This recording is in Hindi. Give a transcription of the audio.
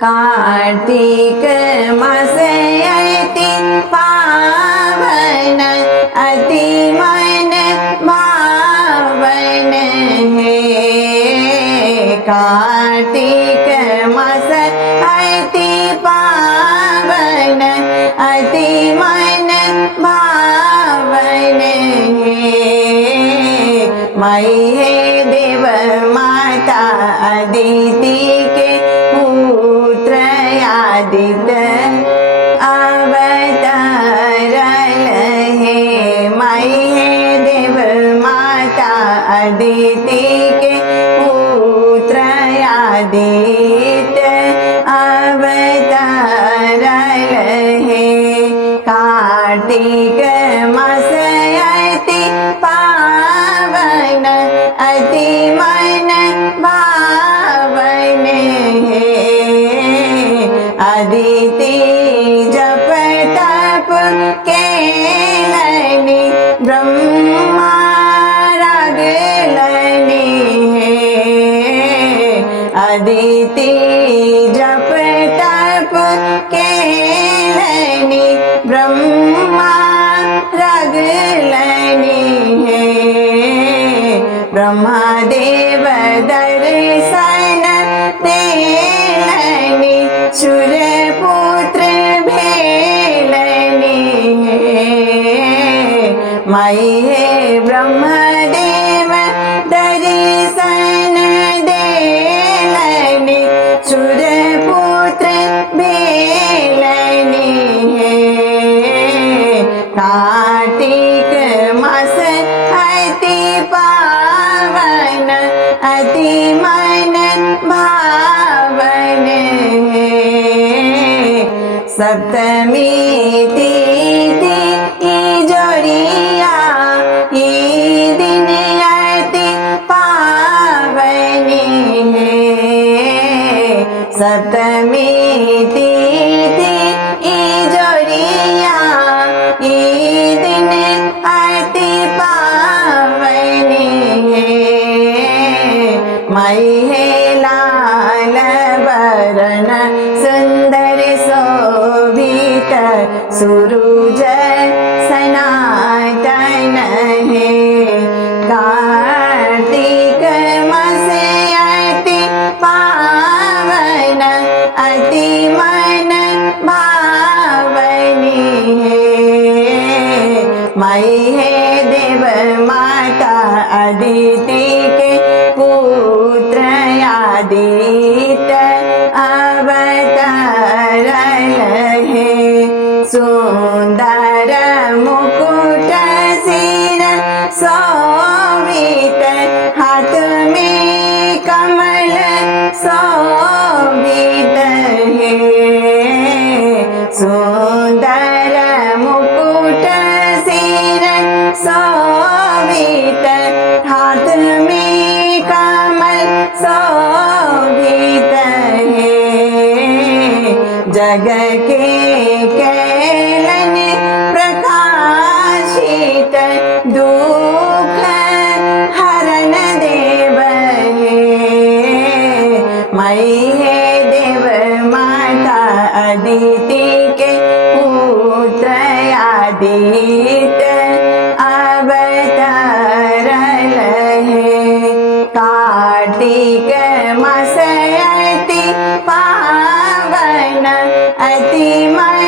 कार्तिक मास अति पावन अति मन भावन है। कार्तिक मास अति पावन अति मन भावन है। मई है देव माता अदिति के पुत्र आदित्य अवतारल है। मई है देव माता अदिति के पुत्र आदित्य अवतारल है। कार्तिक मास अति पावन अति मन भावन है। अदिति जप तप केलनि ब्रह्मा रागलनि है। अदिति जप तप केलनि ब्रह्मा रागलनि है। ब्रह्मदेव दर्शन देलनि सूर्यपुत्र भेलनि है। मई है ब्रह्मदेव दर्शन देलनि सूर्यपुत्र भेलनि है। कार्तिक मास अति पावन अति मन भावन है। सप्तमी तिथि की जोड़िया ई दिन अति पावन है। सप्तमी तिथि की जोड़िया ई दिन अति पावन है। मई है लाल वरण सुंदर शोभित सूरज सनातन है। कार्तिक मास अति पावन अति मन भावन है। मई है देव माता अदिति के पुत्र आदित्य अवतारल है। सुंदर मुकुट सिर शोभित हाथ में कमल शोभित है। सुंदर मुकुट सिर शोभित हाथ में कमल शोभित है। जग के कैलन प्रकाशित दुख हरण देव है। मई है देव माता अदिति के पुत्र आदित्य अवतारल है। कार्तिक मास अति पावन अति मन